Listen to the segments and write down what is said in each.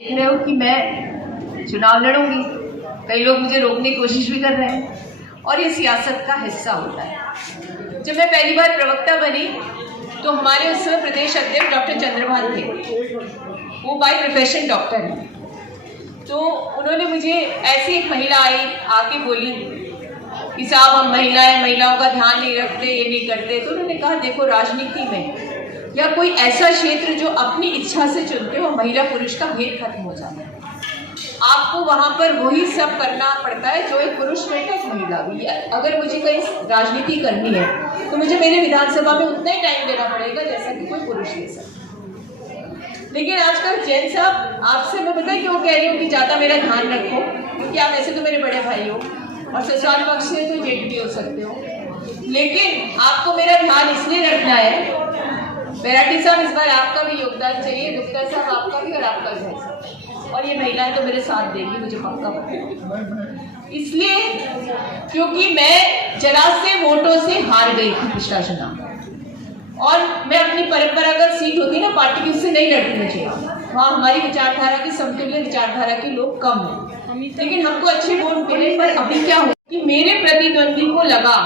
देख रहे हो कि मैं चुनाव लड़ूंगी, कई लोग मुझे रोकने की कोशिश भी कर रहे हैं और ये सियासत का हिस्सा होता है। जब मैं पहली बार प्रवक्ता बनी तो हमारे उस समय प्रदेश अध्यक्ष डॉक्टर चंद्रभान थे, वो बाय प्रोफेशन डॉक्टर हैं। तो उन्होंने मुझे ऐसी एक महिला आई आके बोली कि साहब हम महिलाओं का ध्यान नहीं रखते, ये नहीं करते। तो उन्होंने कहा देखो, राजनीति में या कोई ऐसा क्षेत्र जो अपनी इच्छा से चुनते हो, महिला पुरुष का भेद खत्म हो जाता है। आपको वहां पर वही सब करना पड़ता है जो एक पुरुष में एक महिला भी है। अगर मुझे कहीं राजनीति करनी है तो मुझे मेरे विधानसभा में उतना ही टाइम देना पड़ेगा जैसा कि कोई पुरुष ले सकता। लेकिन आजकल जैन साहब आपसे मैं पता है कि वो कह रही हूँ कि ज्यादा मेरा ध्यान रखो, क्योंकि आप ऐसे तो मेरे बड़े भाई हो और ससुराल पक्ष से तो जेठ भी हो सकते हो, लेकिन आपको मेरा ध्यान इसलिए रखना है। बैराटी साहब इस बार आपका भी योगदान चाहिए, गुप्ता साहब आपका भी और आपका भी, और ये महिलाएं तो मेरे साथ देंगी, मुझे पक्का पता है। इसलिए क्योंकि मैं जरा से वोटों से हार गई थी पिछला चुनाव, और मैं अपनी परंपरागत सीट होती ना पार्टी की, उससे नहीं लड़ती मैं चुनाव। वहाँ हमारी विचारधारा की समतुल्य विचारधारा के लोग कम हैं, लेकिन हमको अच्छे वोट मिले। पर अभी क्या हो कि मेरे प्रतिद्वंदी को लगा,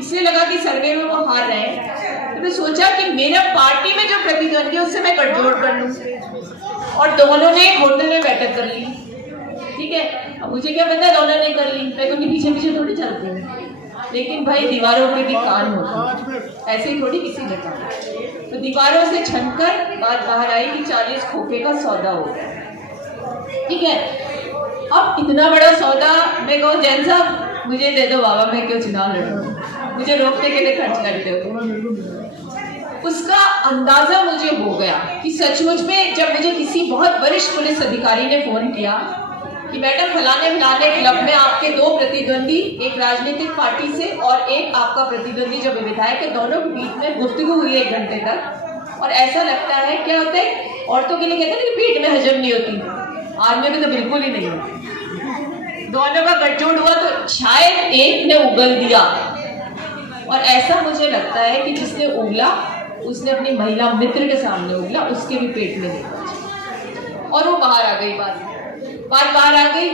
इसलिए लगा कि सर्वे में वो हार रहे हैं, तो मैं सोचा कि मेरा पार्टी में जो प्रतिद्वंदी है उससे मैं गठजोड़ कर लूं, और दोनों ने होटल में बैठक कर ली। ठीक है, अब मुझे क्या पता दोनों ने कर ली, मैं तो उनके पीछे पीछे थोड़ी चलती हूँ। लेकिन भाई दीवारों के भी कान होते हैं, ऐसे ही थोड़ी किसी ने कहा। तो दीवारों से छनकर बात बाहर आई कि 40 खोखे का सौदा हो गया। ठीक है, अब इतना बड़ा सौदा मैं कहूँ जैन साहब मुझे दे दो बाबा, मैं क्यों चुनाव लड़ूं, मुझे रोकने के लिए खर्च करते हो। उसका अंदाजा मुझे हो गया कि सचमुच में जब मुझे किसी बहुत वरिष्ठ पुलिस अधिकारी ने फोन किया कि मैडम फलाने क्लब में आपके 2 प्रतिद्वंदी, एक राजनीतिक पार्टी से और एक आपका प्रतिद्वंदी जो विधायक है, दोनों के बीच में गुफ्तगू हुई 1 घंटे तक, और ऐसा लगता है क्या होता है औरतों के लिए कहते हैं कि पेट में हजम नहीं होती, आदमी में तो बिल्कुल ही नहीं होती। दोनों का गठजोड़ हुआ तो शायद एक ने उगल दिया, और ऐसा मुझे लगता है कि जिसने उगला उसने अपनी महिला मित्र के सामने उगला, उसके भी पेट में नहीं पहुंचा और वो बाहर आ गई। बात बाहर आ गई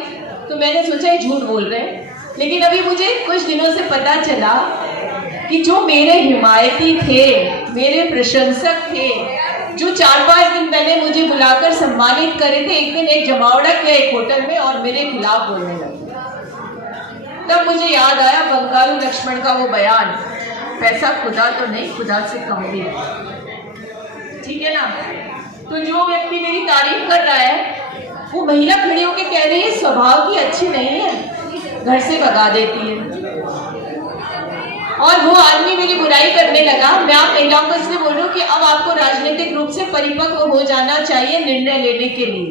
तो मैंने सोचा ये झूठ बोल रहे हैं, लेकिन अभी मुझे कुछ दिनों से पता चला कि जो मेरे हिमायती थे, मेरे प्रशंसक थे, जो 4-5 दिन पहले मुझे बुलाकर सम्मानित करे थे, एक दिन एक जमावड़ा किया एक होटल में और मेरे खिलाफ बोलने लगे। तब मुझे याद आया बंगारू लक्ष्मण का वो बयान, पैसा खुदा तो नहीं, खुदा से कम भी। ठीक है ना। तो जो व्यक्ति मेरी तारीफ कर रहा है वो महिला खड़ी होकर कह रही है स्वभाव की अच्छी नहीं है, घर से भगा देती है, और वो आदमी मेरी बुराई करने लगा। मैं आप महिलाओं को इसलिए बोल रही हूँ कि अब आपको राजनीतिक रूप से परिपक्व हो जाना चाहिए निर्णय लेने के लिए।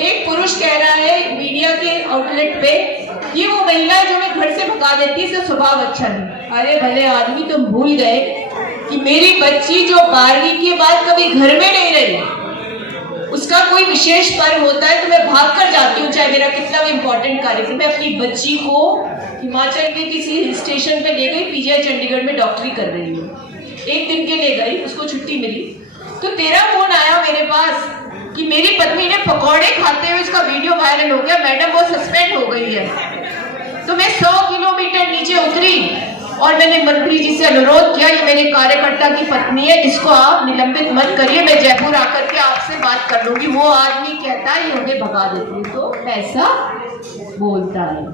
एक पुरुष कह रहा है मीडिया के आउटलेट पे, ये वो महिला जो मैं घर से भगा देती है, इसका स्वभाव अच्छा नहीं। अरे भले आदमी, तुम भूल गए कि मेरी बच्ची जो 12वीं के बाद कभी घर में नहीं रही, उसका कोई विशेष पर्व होता है तो मैं भाग कर जाती हूँ, चाहे मेरा कितना भी इंपॉर्टेंट कार्यक्रम। मैं अपनी बच्ची को हिमाचल के किसी हिल स्टेशन पे ले गई, पीजीआई चंडीगढ़ में डॉक्टरी कर रही हूँ, 1 दिन के लिए गई, उसको छुट्टी मिली तो तेरा फोन आया मेरे पास कि मेरी पत्नी ने पकौड़े खाते हुए उसका वीडियो वायरल हो गया, मैडम वो सस्पेंड हो गई है। तो मैं 100 किलोमीटर नीचे उतरी और मैंने मंत्री जी से अनुरोध किया, ये मेरे कार्यकर्ता की पत्नी है, इसको आप निलंबित मत करिए, मैं जयपुर आकर के आपसे बात कर लूंगी। वो आदमी कहता है ये हमें भगा देती है। तो पैसा बोलता है,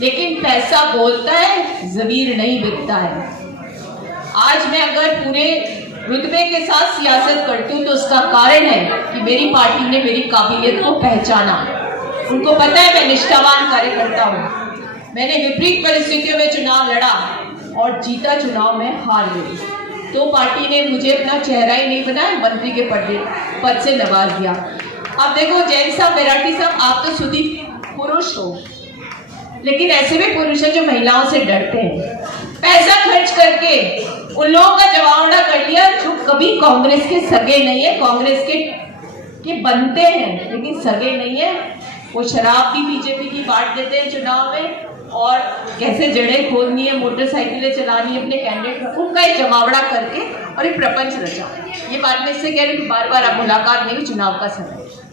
लेकिन पैसा बोलता है, ज़मीर नहीं बिकता है। आज मैं अगर पूरे रुतबे के साथ सियासत करती हूँ तो उसका कारण है कि मेरी पार्टी ने मेरी काबिलियत को पहचाना। उनको पता है मैं निष्ठावान कार्यकर्ता हूँ। मैंने विपरीत परिस्थितियों में चुनाव लड़ा और जीता चुनाव में हार गई, तो पार्टी ने मुझे अपना चेहरा ही नहीं बनाया, मंत्री के पद से नवाज दिया। अब देखो जैन साहब, बैराटी साहब, आप तो शुद्ध पुरुष हो, लेकिन ऐसे भी पुरुष हैं जो महिलाओं से डरते हैं। पैसा खर्च करके उन लोगों का जमावड़ा कर लिया जो कभी कांग्रेस के सगे नहीं है, कांग्रेस के बनते हैं लेकिन सगे नहीं है। वो शराब भी बीजेपी की बांट देते हैं चुनाव में, और कैसे जड़ें खोदनी है, मोटरसाइकिलें चलानी है अपने कैंडिडेट, उनका एक जमावड़ा करके और एक प्रपंच रचा। ये बात मैं इससे कह रही हूँ कि बार बार अब मुलाकात नहीं, चुनाव का समय है।